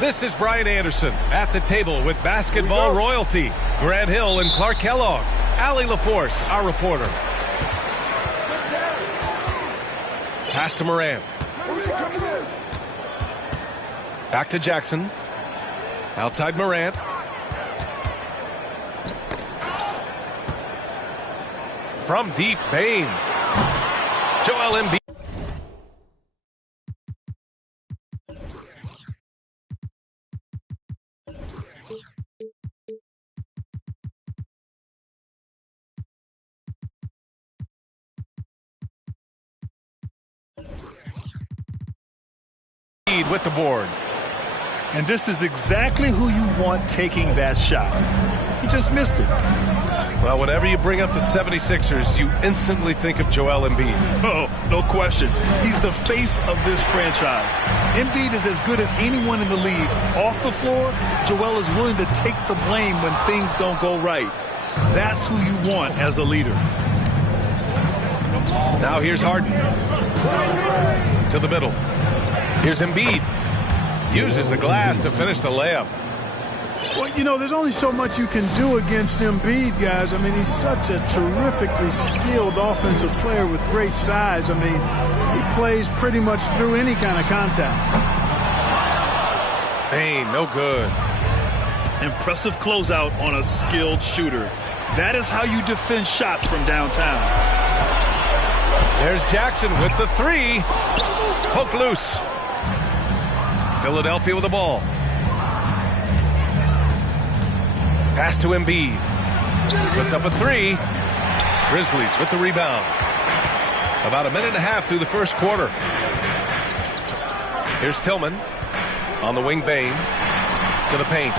This is Brian Anderson at the table with basketball royalty. Grant Hill and Clark Kellogg. Allie LaForce, our reporter. Pass to Morant. Back to Jackson. Outside Morant. From deep, Bane. Joel Embiid. With the board. And this is exactly who you want taking that shot. He just missed it. Well, whenever you bring up the 76ers, you instantly think of Joel Embiid. Oh, no question. He's the face of this franchise. Embiid is as good as anyone in the league. Off the floor, Joel is willing to take the blame when things don't go right. That's who you want as a leader. Now here's Harden. To the middle. Here's Embiid. Uses the glass to finish the layup. Well, you know, there's only so much you can do against Embiid, guys. I mean, he's such a terrifically skilled offensive player with great size. I mean, he plays pretty much through any kind of contact. Bane, no good. Impressive closeout on a skilled shooter. That is how you defend shots from downtown. There's Jackson with the three. Poke loose. Philadelphia with the ball. Pass to Embiid. Puts up a three. Grizzlies with the rebound. About a minute and a half through the first quarter. Here's Tillman. On the wing, Bane. To the paint.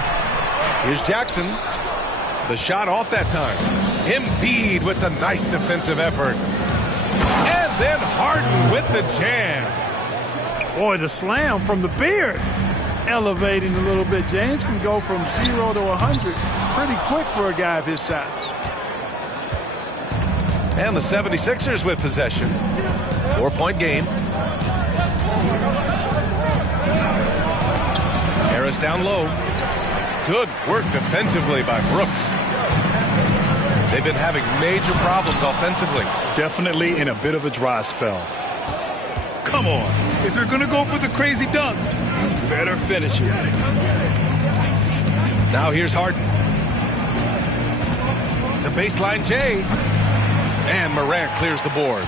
Here's Jackson. The shot off that time. Embiid with the nice defensive effort. And then Harden with the jam. Boy, the slam from the beard. Elevating a little bit. James can go from 0 to 100 pretty quick for a guy of his size. And the 76ers with possession. 4-point game. Harris down low. Good work defensively by Brooks. They've been having major problems offensively. Definitely in a bit of a dry spell. Come on. If you're going to go for the crazy dunk, you better finish it. Now here's Harden. the baseline J. And Morant clears the board.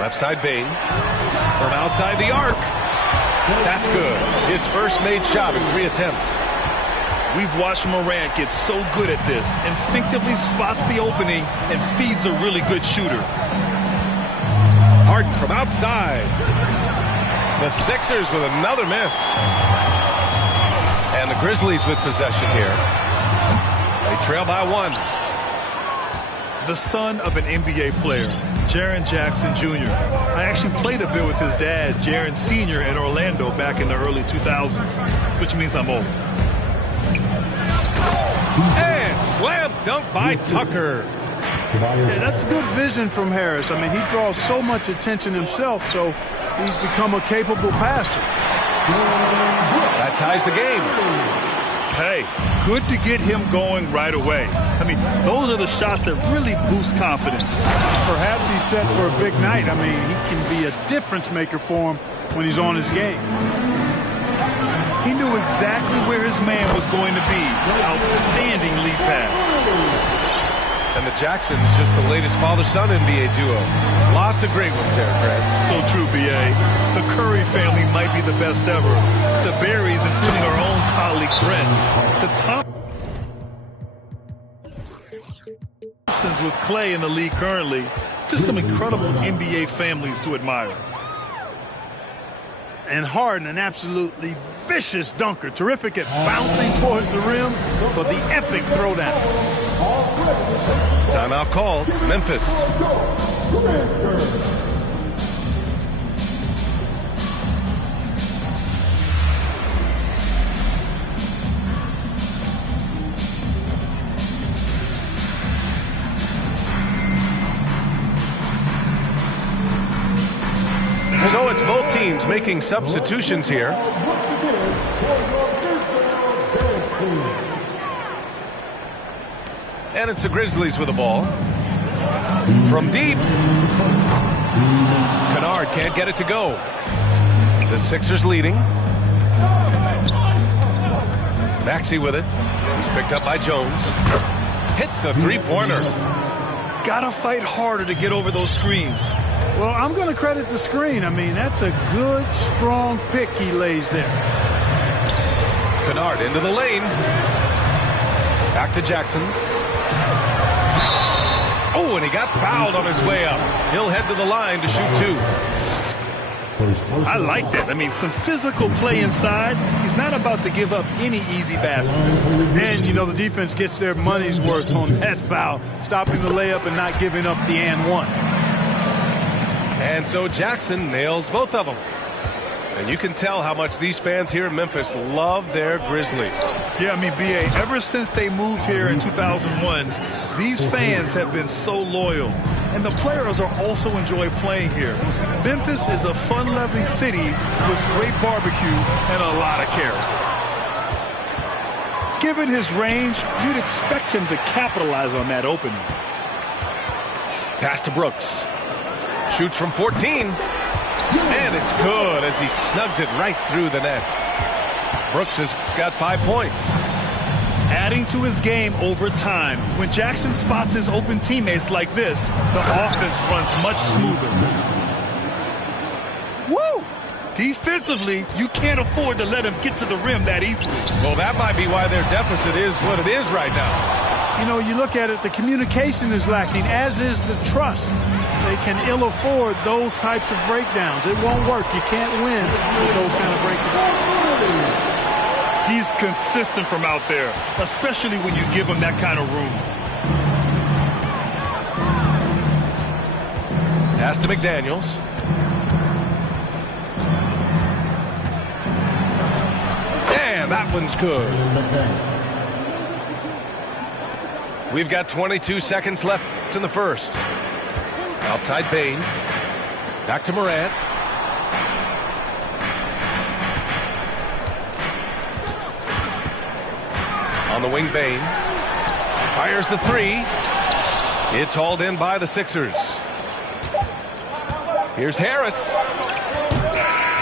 Left side Bane. From outside the arc. That's good. His first made shot in 3 attempts. We've watched Morant get so good at this. Instinctively spots the opening and feeds a really good shooter. Harden from outside. The Sixers with another miss. And the Grizzlies with possession here. They trail by 1. The son of an NBA player, Jaren Jackson Jr. I actually played a bit with his dad, Jaren Sr. in Orlando back in the early 2000s, which means I'm old. And slam dunk by Tucker. Yeah, that's good vision from Harris. I mean, he draws so much attention himself, so he's become a capable passer. That ties the game. Hey, good to get him going right away. I mean, those are the shots that really boost confidence. Perhaps he's set for a big night. I mean, he can be a difference maker for him when he's on his game. He knew exactly where his man was going to be. Outstanding lead pass. And the Jacksons, just the latest father-son NBA duo. Lots of great ones there, Greg. So true, B.A. The Curry family might be the best ever. The Berries, including our own colleague Brent. The Thompsons with Clay in the league currently. Just some incredible NBA families to admire. And Harden, an absolutely vicious dunker. Terrific at bouncing towards the rim for the epic throwdown. Timeout called. Memphis. So it's both teams making substitutions here. And it's the Grizzlies with the ball. From deep. Kennard can't get it to go. The Sixers leading. Maxey with it. He's picked up by Jones. Hits a three-pointer. Gotta fight harder to get over those screens. Well, I'm going to credit the screen. I mean, that's a good, strong pick he lays there. Kennard into the lane. Back to Jackson. Oh, and he got fouled on his way up. He'll head to the line to shoot 2. I like that. I mean, some physical play inside. He's not about to give up any easy baskets. And, you know, the defense gets their money's worth on that foul, stopping the layup and not giving up the and one. And so Jackson nails both of them. And you can tell how much these fans here in Memphis love their Grizzlies. Yeah, I mean, B.A., ever since they moved here in 2001, these fans have been so loyal. And the players are also enjoy playing here. Memphis is a fun-loving city with great barbecue and a lot of character. Given his range, you'd expect him to capitalize on that opening. Pass to Brooks. Shoots from 14. And it's good as he snugs it right through the net. Brooks has got 5 points. Adding to his game over time. When Jackson spots his open teammates like this, the offense runs much smoother. Woo! Defensively, you can't afford to let him get to the rim that easily. Well, that might be why their deficit is what it is right now. You know, you look at it, the communication is lacking, as is the trust. They can ill afford those types of breakdowns. It won't work. You can't win with those kind of breakdowns. He's consistent from out there, especially when you give him that kind of room. Pass to McDaniels. And that one's good. We've got 22 seconds left in the first. Outside Bane. Back to Morant. On the wing, Bane. Fires the 3. It's hauled in by the Sixers. Here's Harris.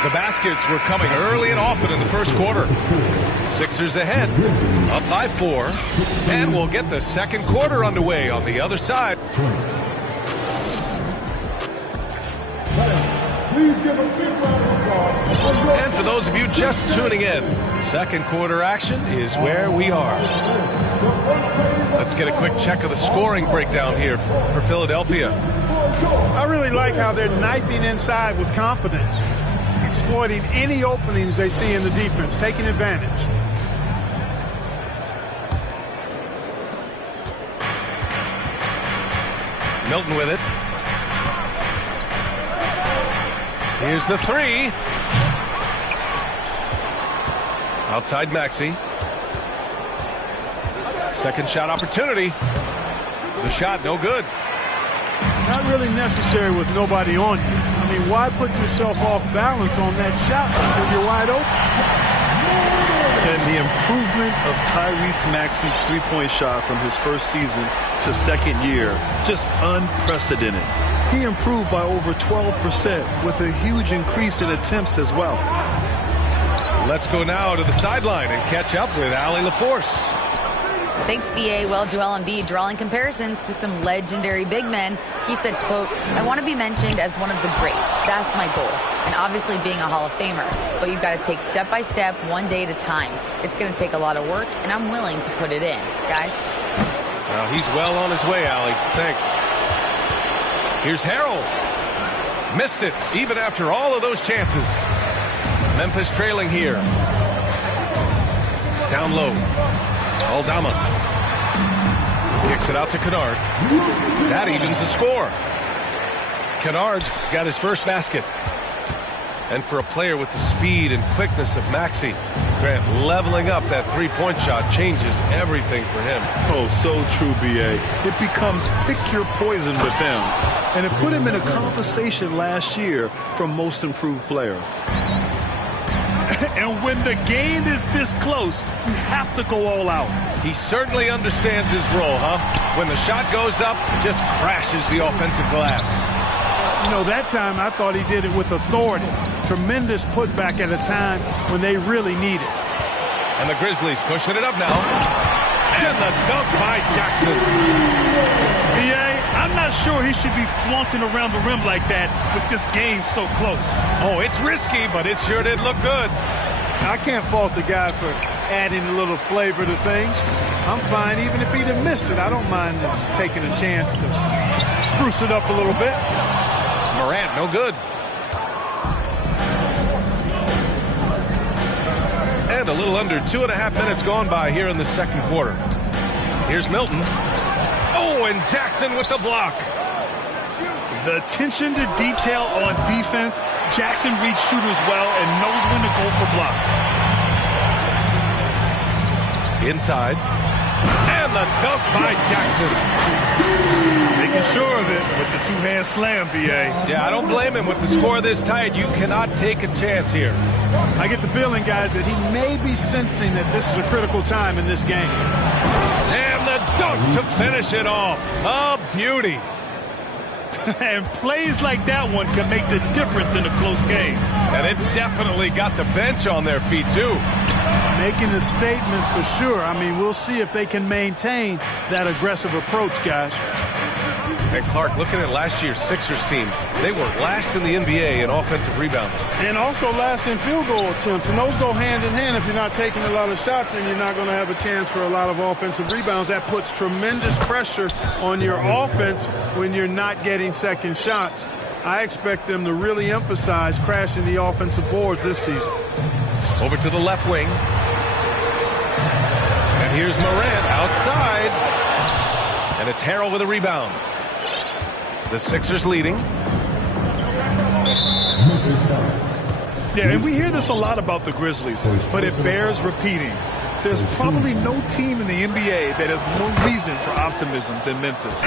The baskets were coming early and often in the first quarter. Sixers ahead, up by 4, and we'll get the second quarter underway on the other side. And for those of you just tuning in, second quarter action is where we are. Let's get a quick check of the scoring breakdown here for Philadelphia. I really like how they're knifing inside with confidence, exploiting any openings they see in the defense, taking advantage. Milton with it. Here's the 3. Outside Maxey. Second shot opportunity. The shot no good. Not really necessary with nobody on you. I mean, why put yourself off balance on that shot until you're wide open? And the improvement of Tyrese Maxey's three-point shot from his first season to second year, just unprecedented. He improved by over 12% with a huge increase in attempts as well. Let's go now to the sideline and catch up with Allie LaForce. Thanks, B.A. Well, Joel Embiid drawing comparisons to some legendary big men. He said, quote, "I want to be mentioned as one of the greats. That's my goal. And obviously being a Hall of Famer. But you've got to take step by step, one day at a time. It's going to take a lot of work, and I'm willing to put it in." Guys? Well, he's well on his way, Allie. Thanks. Here's Harrell. Missed it, even after all of those chances. Memphis trailing here. Down low. Aldama. Kicks it out to Kennard. That evens the score. Kennard got his first basket. And for a player with the speed and quickness of Maxey, Grant, leveling up that three-point shot changes everything for him. Oh, so true, B.A. It becomes pick your poison with him. And it put him in a conversation last year for most improved player. And when the game is this close, you have to go all out. He certainly understands his role, huh? When the shot goes up, just crashes the offensive glass. You know, that time I thought he did it with authority. Tremendous putback at a time when they really need it. And the Grizzlies pushing it up now. And the dunk by Jackson. B.A., I'm not sure he should be flaunting around the rim like that with this game so close. Oh, it's risky, but it sure did look good. I can't fault the guy for adding a little flavor to things. I'm fine even if he'd have missed it. I don't mind taking a chance to spruce it up a little bit. Morant, no good. And a little under 2.5 minutes gone by here in the second quarter. Here's Milton. Oh, and Jackson with the block. The attention to detail on defense. Jackson reads shooters well and knows when to go for blocks. Inside. And the dunk by Jackson. Making sure of it with the two-hand slam, B.A. Yeah, I don't blame him. With the score this tight, you cannot take a chance here. I get the feeling, guys, that he may be sensing that this is a critical time in this game. And the dunk to finish it off. A beauty. And plays like that one can make the difference in a close game. And it definitely got the bench on their feet, too. Making a statement for sure. I mean, we'll see if they can maintain that aggressive approach, guys. And Clark, looking at last year's Sixers team, they were last in the NBA in offensive rebounding. And also last in field goal attempts. And those go hand in hand. If you're not taking a lot of shots, then you're not going to have a chance for a lot of offensive rebounds. That puts tremendous pressure on your offense when you're not getting second shots. I expect them to really emphasize crashing the offensive boards this season. Over to the left wing. And here's Morant outside. And it's Harrell with a rebound. The Sixers leading. Yeah, and we hear this a lot about the Grizzlies, but it bears repeating. There's probably no team in the NBA that has more reason for optimism than Memphis.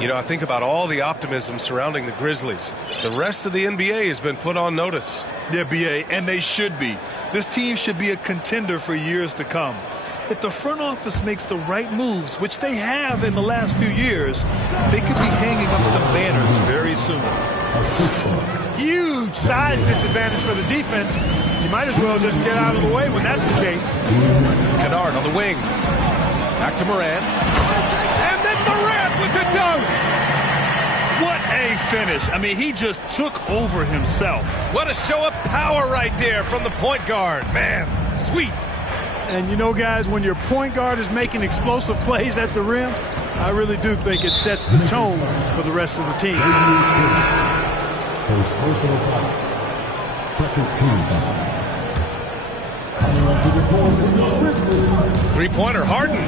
You know, I think about all the optimism surrounding the Grizzlies. The rest of the NBA has been put on notice. Yeah, B.A., and they should be. This team should be a contender for years to come. If the front office makes the right moves, which they have in the last few years, they could be hanging up some banners very soon. Huge size disadvantage for the defense. You might as well just get out of the way when that's the case. Kennard on the wing. Back to Morant. And then Morant with the dunk. What a finish. I mean, he just took over himself. What a show of power right there from the point guard. Man, sweet. And you know, guys, when your point guard is making explosive plays at the rim, I really do think it sets the tone for the rest of the team. First personal foul. Second team foul. Three-pointer, Harden.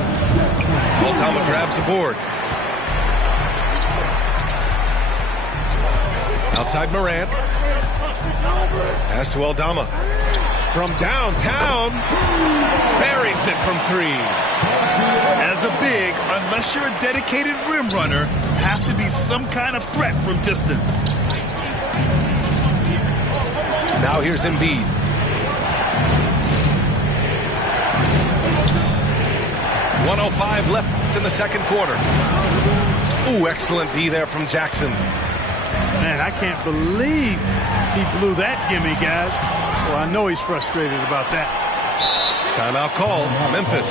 Aldama grabs the board. Outside Morant. Pass to Aldama. From downtown. Buries it from three. As a big, unless you're a dedicated rim runner, have to be some kind of threat from distance. Now here's Embiid. .105 left in the second quarter. Ooh, excellent D there from Jackson. Man, I can't believe he blew that gimme, guys. Well, I know he's frustrated about that. Timeout call, Memphis.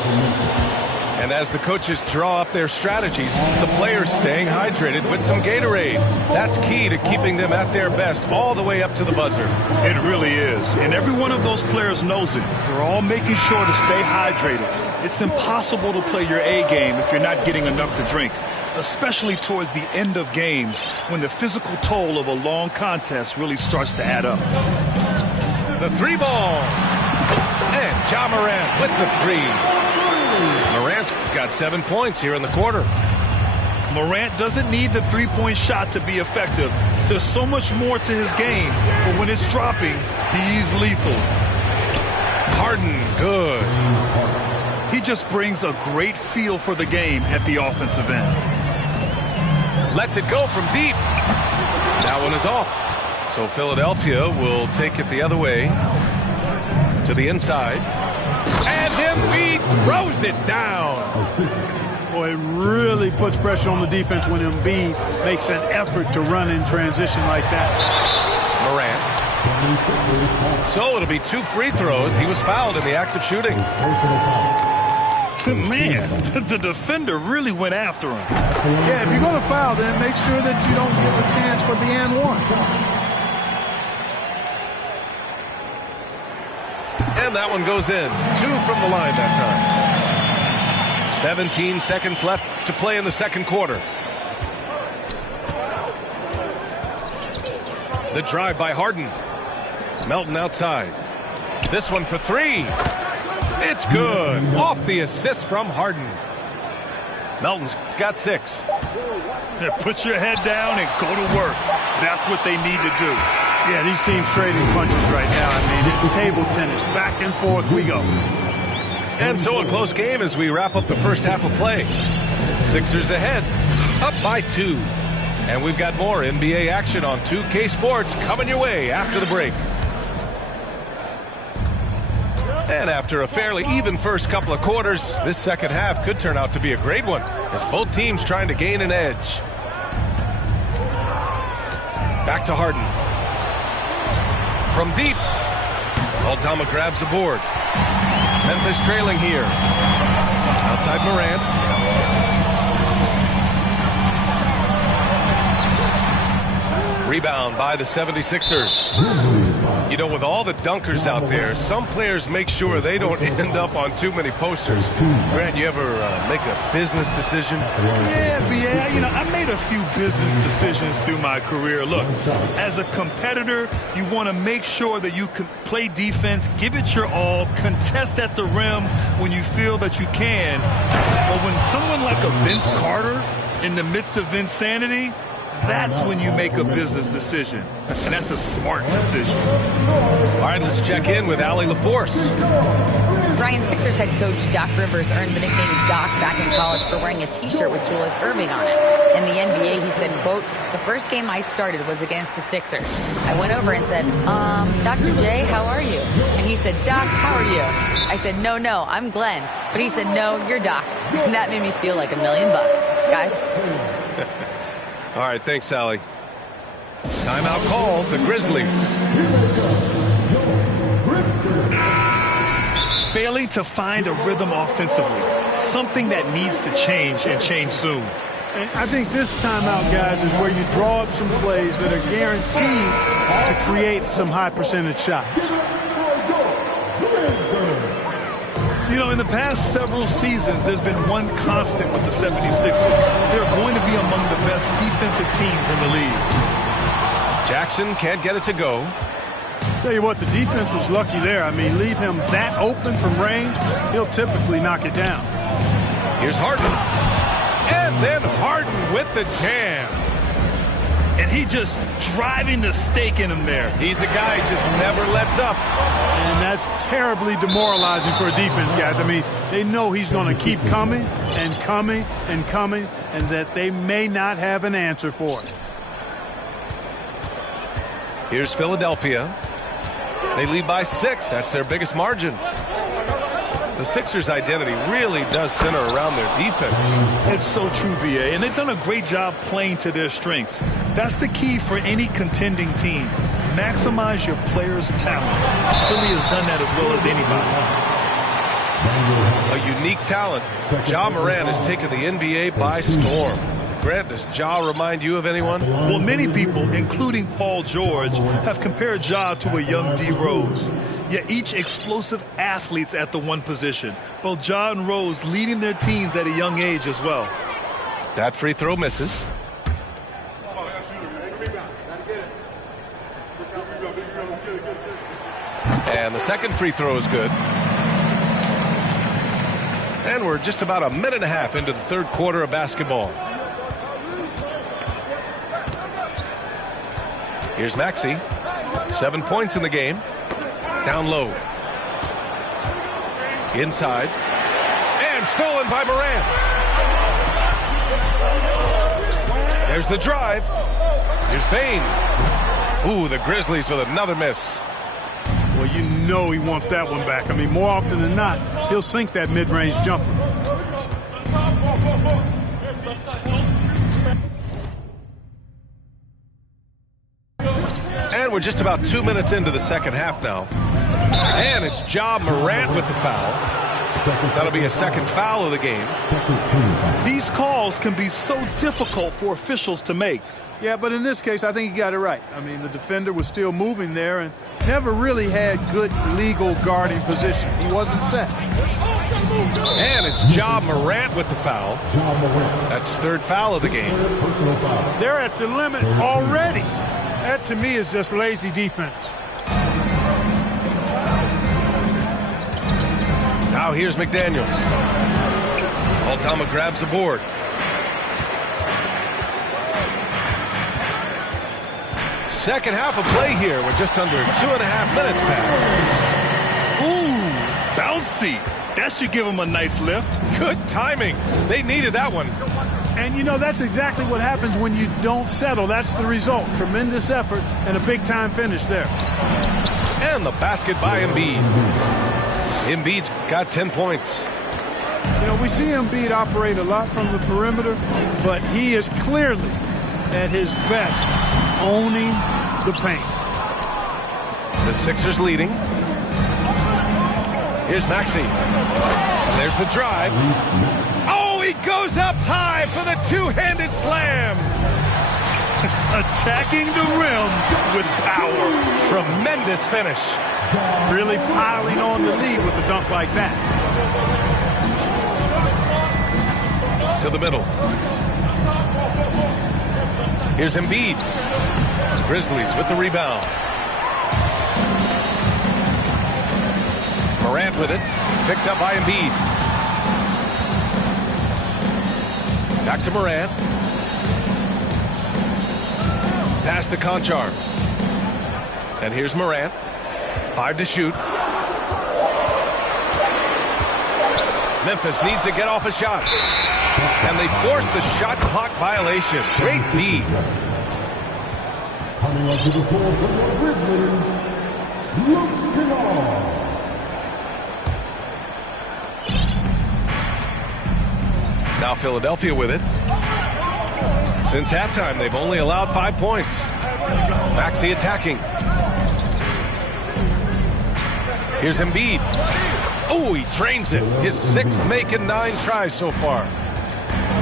And as the coaches draw up their strategies, the players staying hydrated with some Gatorade. That's key to keeping them at their best all the way up to the buzzer. It really is. And every one of those players knows it. They're all making sure to stay hydrated. It's impossible to play your A game if you're not getting enough to drink, especially towards the end of games when the physical toll of a long contest really starts to add up. The three ball. And Ja Morant with the three. Morant's got 7 points here in the quarter. Morant doesn't need the three-point shot to be effective. There's so much more to his game, but when it's dropping, he's lethal. Harden, good. He just brings a great feel for the game at the offensive end. Lets it go from deep. That one is off. So Philadelphia will take it the other way to the inside. And Embiid throws it down. Boy, it really puts pressure on the defense when Embiid makes an effort to run in transition like that. Morant. So it'll be 2 free throws. He was fouled in the act of shooting. Man, the defender really went after him. Yeah, if you're going to foul, then make sure that you don't give a chance for the and one. And that one goes in. 2 from the line that time. 17 seconds left to play in the second quarter. The drive by Harden. Melton outside. This one for 3. It's good. Off the assist from Harden. Melton's got 6. Put your head down and go to work. That's what they need to do. Yeah, these teams trading punches right now. I mean, it's table tennis. Back and forth we go. And so a close game as we wrap up the first half of play. Sixers ahead, up by 2. And we've got more NBA action on 2K Sports coming your way after the break. And after a fairly even first couple of quarters, this second half could turn out to be a great one as both teams trying to gain an edge. Back to Harden. From deep, Aldama grabs the board. Memphis trailing here. Outside Morant. Rebound by the 76ers. You know, with all the dunkers out there, some players make sure they don't end up on too many posters. Grant, you ever make a business decision? Yeah, B.A., you know, I made a few business decisions through my career. Look, as a competitor, you want to make sure that you can play defense, give it your all, contest at the rim when you feel that you can. But when someone like a Vince Carter in the midst of insanity, that's when you make a business decision. And that's a smart decision. All right, let's check in with Allie LaForce. Brian, Sixers head coach Doc Rivers earned the nickname Doc back in college for wearing a T-shirt with Julius Erving on it. In the NBA, he said, quote, "The first game I started was against the Sixers. I went over and said, Dr. J, how are you?" And he said, "Doc, how are you?" I said, no, I'm Glenn." But he said, "No, you're Doc." And that made me feel like $1 million. Guys. All right, thanks, Allie. Timeout called, the Grizzlies. failing to find a rhythm offensively, something that needs to change and change soon. And I think this timeout, guys, is where you draw up some plays that are guaranteed to create some high percentage shots. You know, in the past several seasons, there's been one constant with the 76ers. They're going to be among the best defensive teams in the league. Jackson can't get it to go. Tell you what, the defense was lucky there. I mean, leave him that open from range, he'll typically knock it down. Here's Harden. And then Harden with the jam. And he just driving the stake in him there. He's a guy who just never lets up. And that's terribly demoralizing for a defense, guys. I mean, they know he's going to keep coming and coming and coming, and that they may not have an answer for it. Here's Philadelphia. They lead by 6. That's their biggest margin. The Sixers' identity really does center around their defense. It's so true, B.A., and they've done a great job playing to their strengths. That's the key for any contending team. Maximize your players' talents. Philly has done that as well as anybody. A unique talent. Ja Morant has taken the NBA by storm. Grant, does Ja remind you of anyone? Well, many people, including Paul George, have compared Ja to a young D. Rose. Yet each explosive athletes at the one position. Both Ja and Rose leading their teams at a young age as well. That free throw misses. And the second free throw is good. And we're just about a minute and a half into the third quarter of basketball. Here's Maxey. 7 points in the game. Down low. Inside. And stolen by Morant. There's the drive. Here's Bane. Ooh, the Grizzlies with another miss. Well, you know he wants that one back. I mean, more often than not, he'll sink that mid-range jumper. And we're just about 2 minutes into the second half now. And it's Ja Morant with the foul. That'll be a second foul of the game. These calls can be so difficult for officials to make. Yeah, but in this case, I think he got it right. I mean, the defender was still moving there and never really had good legal guarding position. He wasn't set. And it's Ja Morant with the foul. That's his third foul of the game. They're at the limit already. That, to me, is just lazy defense. Now here's McDaniels. Altama grabs the board. Second half of play here. We're just under 2.5 minutes past. Ooh, bouncy. That should give him a nice lift. Good timing. They needed that one. And, you know, that's exactly what happens when you don't settle. That's the result. Tremendous effort and a big-time finish there. And the basket by Embiid. Embiid's got 10 points. You know, we see Embiid operate a lot from the perimeter, but he is clearly at his best owning the paint. The Sixers leading. Here's Maxey. There's the drive. Oh, he goes up high for the two-handed slam. Attacking the rim with power. Tremendous finish. Really piling on the lead with a dunk like that. To the middle. Here's Embiid. Grizzlies with the rebound. Morant with it. Picked up by Embiid. Back to Morant. Pass to Conchar. And here's Morant. 5 to shoot. Memphis needs to get off a shot. And they force the shot clock violation. Great D. Coming up to the floor for the Grizzlies, Luke Kennard. Now Philadelphia with it. Since halftime, they've only allowed 5 points. Maxey attacking. Here's Embiid. Oh, he drains it. His 6th make in 9 tries so far.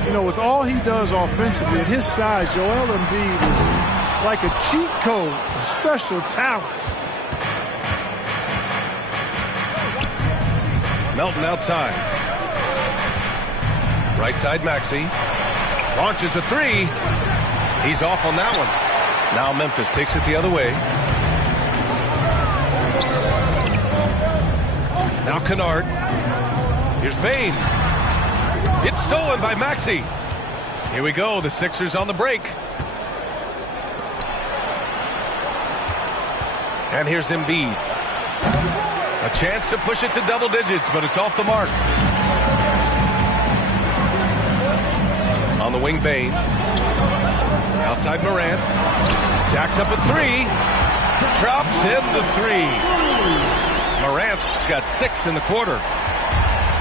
You know, with all he does offensively, at his size, Joel Embiid is like a cheat code, a special talent. Melton outside. Right side Maxey. Launches a 3. He's off on that one. Now Memphis takes it the other way. Now Kennard. Here's Bane. It's stolen by Maxey. Here we go. The Sixers on the break. And here's Embiid. A chance to push it to double digits, but it's off the mark. On the wing, Bane. Outside Morant. Jacks up a 3. Drops in the 3. Morant's got 6 in the quarter.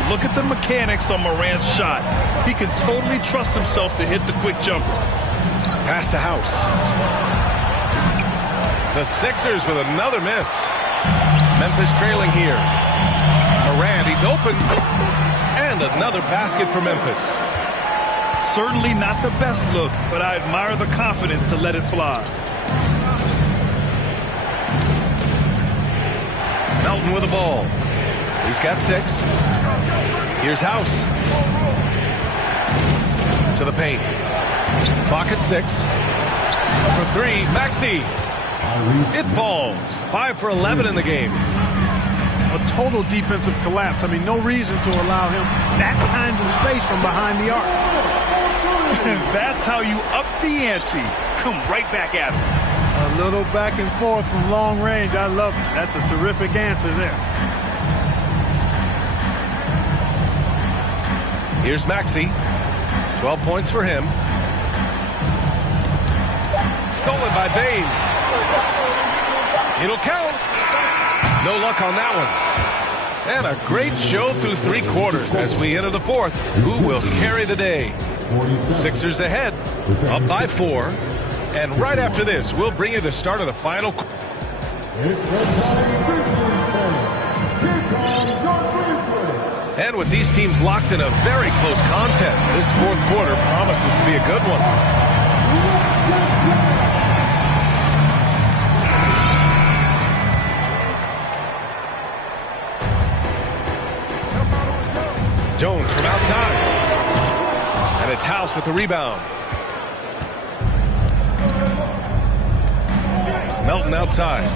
Look at the mechanics on Morant's shot. He can totally trust himself to hit the quick jumper. Pass to House. The Sixers with another miss. Memphis trailing here. Morant, he's open. And another basket for Memphis. Certainly not the best look, but I admire the confidence to let it fly. Melton with the ball. He's got 6. Here's House. To the paint. Clock at 6. For 3, Maxey. It falls. 5 for 11 in the game. A total defensive collapse. I mean, no reason to allow him that kind of space from behind the arc. And that's how you up the ante. Come right back at him. A little back and forth from long range. I love it. That's a terrific answer there. Here's Maxey. 12 points for him. Stolen by Bane. It'll count. No luck on that one. And a great show through 3 quarters as we enter the 4th. Who will carry the day? Sixers ahead, up by 4. And right after this, we'll bring you the start of the final. And with these teams locked in a very close contest, this 4th quarter promises to be a good one. Jones from outside. And it's House with the rebound. Melton outside.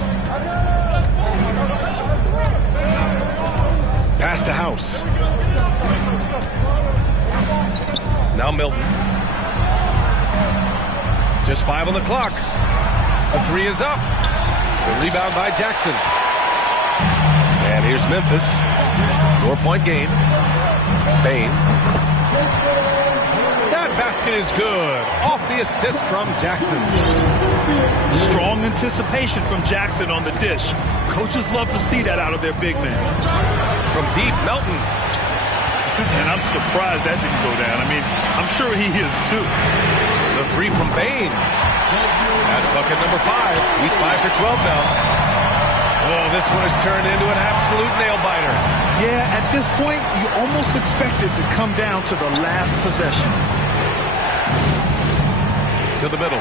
Pass to House. Now Milton. Just 5 on the clock. The 3 is up. The rebound by Jackson. And here's Memphis. 4-point game. Bane. That basket is good. Off the assist from Jackson. Strong anticipation from Jackson on the dish. Coaches love to see that out of their big man. From deep, Melton. And I'm surprised that didn't go down. I mean, I'm sure he is too. The 3 from Bane. That's bucket number 5. He's 5 for 12 now. Oh, this one has turned into an absolute nail-biter. Yeah, at this point, you almost expect it to come down to the last possession. To the middle.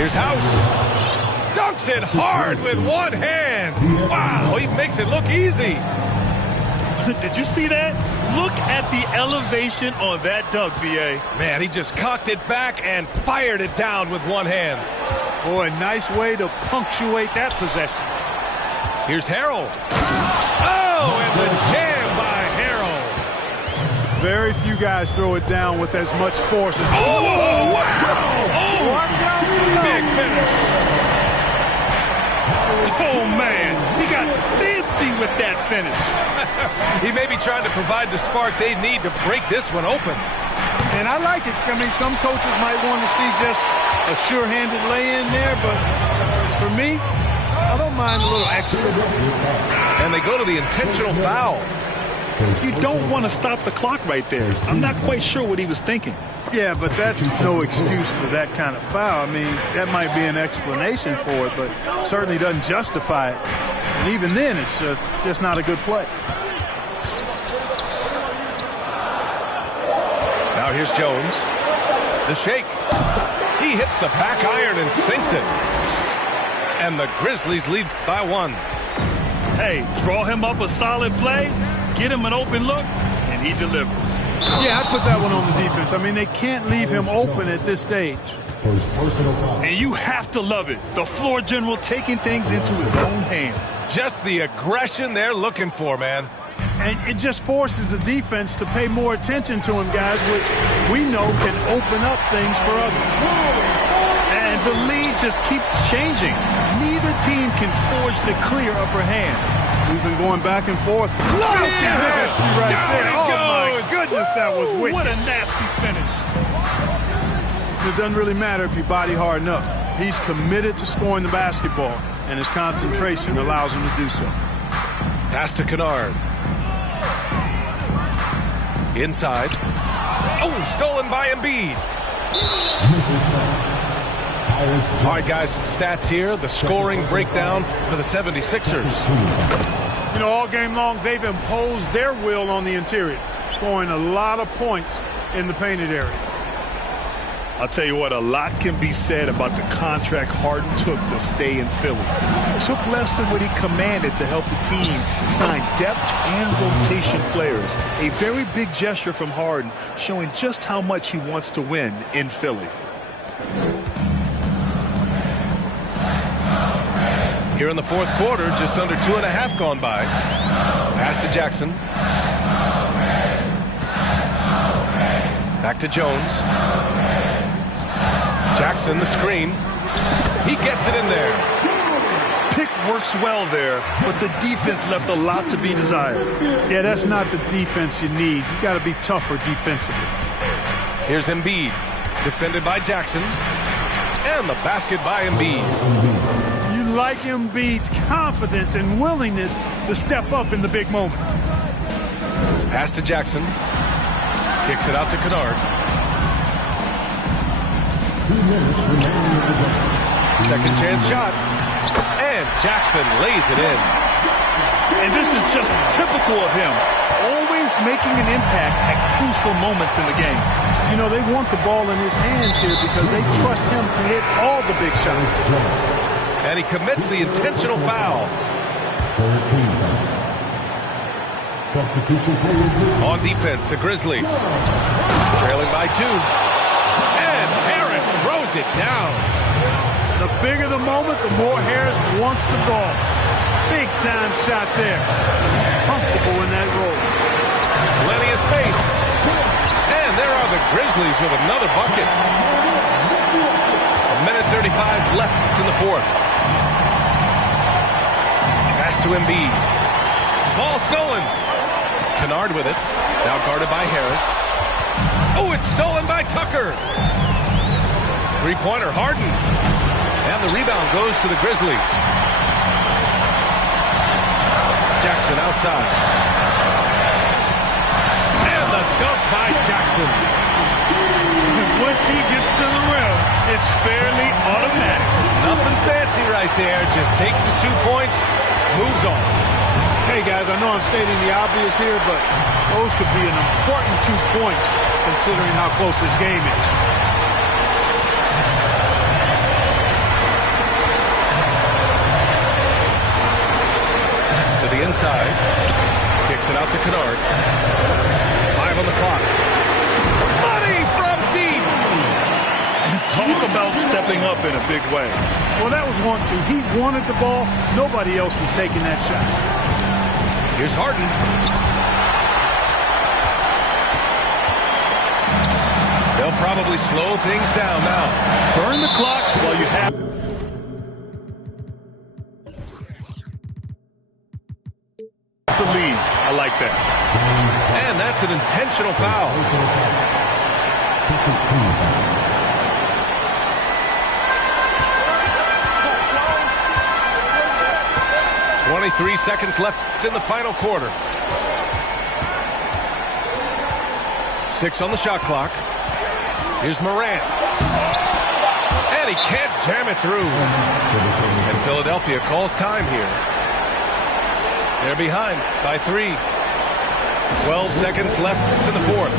Here's House. Dunks it hard with one hand. Wow, he makes it look easy. Did you see that? Look at the elevation on that dunk, B.A. Man, he just cocked it back and fired it down with one hand. Boy, nice way to punctuate that possession. Here's Harrell. Oh, and the jam by Harrell. Very few guys throw it down with as much force as... Oh, wow! Oh, watch out! Big finish. Oh, man. He got fancy with that finish. He may be trying to provide the spark they need to break this one open. And I like it. I mean, some coaches might want to see just a sure-handed lay-in there, but for me, I don't mind a little extra. And they go to the intentional foul. You don't want to stop the clock right there. I'm not quite sure what he was thinking. Yeah, but that's no excuse for that kind of foul. I mean, that might be an explanation for it, but certainly doesn't justify it. And even then, it's just not a good play. Now here's Jones. The shake. He hits the back iron and sinks it. And the Grizzlies lead by 1. Hey, draw him up a solid play, get him an open look, and he delivers. Yeah, I'd put that one on the defense. I mean, they can't leave him open at this stage. And you have to love it. The floor general taking things into his own hands. Just the aggression they're looking for, man. And it just forces the defense to pay more attention to him, guys, which we know can open up things for others. And the lead just keeps changing. Neither team can forge the clear upper hand. We've been going back and forth. Look at nasty right there. Oh, my goodness, that was wicked. What a nasty finish. It doesn't really matter if you body hard enough. He's committed to scoring the basketball, and his concentration allows him to do so. Pass to Kennard. Inside. Oh, stolen by Embiid. All right, guys, some stats here. The scoring breakdown for the 76ers. You know, all game long, they've imposed their will on the interior, scoring a lot of points in the painted area. I'll tell you what, a lot can be said about the contract Harden took to stay in Philly. He took less than what he commanded to help the team sign depth and rotation players. A very big gesture from Harden, showing just how much he wants to win in Philly. Here in the fourth quarter, just under 2.5 gone by. Pass to Jackson. Back to Jones. Jackson, the screen. He gets it in there. Pick works well there, but the defense left a lot to be desired. Yeah, that's not the defense you need. You got to be tougher defensively. Here's Embiid, defended by Jackson. And the basket by Embiid. You like Embiid's confidence and willingness to step up in the big moment. Pass to Jackson. Kicks it out to Kennard. 2 minutes remaining in the game. Second chance shot. And Jackson lays it in. And this is just typical of him. Always making an impact at crucial moments in the game. You know, they want the ball in his hands here because they trust him to hit all the big shots. And he commits the intentional foul. 13 foul. Substitution for the Grizzlies. On defense, the Grizzlies. Trailing by 2. And Harris throws it down. The bigger the moment, the more Harris wants the ball. Big time shot there. He's comfortable in that role. Plenty of space. And there are the Grizzlies with another bucket. 1:35 left in the fourth. Pass to Embiid. Ball stolen. Kennard with it. Now guarded by Harris. Oh, it's stolen by Tucker. Three-pointer, Harden. And the rebound goes to the Grizzlies. Jackson outside. And the dunk by Jackson. Once he gets to the rim, it's fairly automatic. Nothing fancy right there. Just takes his 2 points, moves on. Hey, guys, I know I'm stating the obvious here, but those could be an important 2 points considering how close this game is. To the inside. Kicks it out to Kennard. 5 on the clock. Money from deep. Talk about stepping up in a big way. Well, that was 1-2. He wanted the ball. Nobody else was taking that shot. Here's Harden. They'll probably slow things down now. Burn the clock while you have the lead. I like that. And that's an intentional foul. Second team foul. 23 seconds left in the final quarter. 6 on the shot clock. Here's Morant. And he can't jam it through. And Philadelphia calls time here. They're behind by 3. 12 seconds left in the fourth.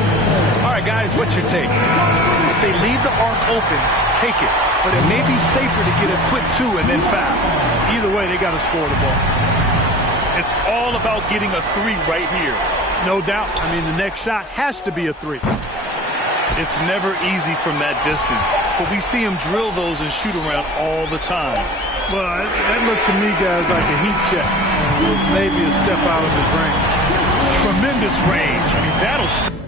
All right, guys, what's your take? If they leave the arc open, take it. But it may be safer to get a quick 2 and then foul. Either way, they got to score the ball. It's all about getting a 3 right here. No doubt. I mean, the next shot has to be a 3. It's never easy from that distance, but we see him drill those and shoot around all the time. Well, that looked to me, guys, like a heat check. Maybe a step out of his range. Tremendous range. I mean, that'll...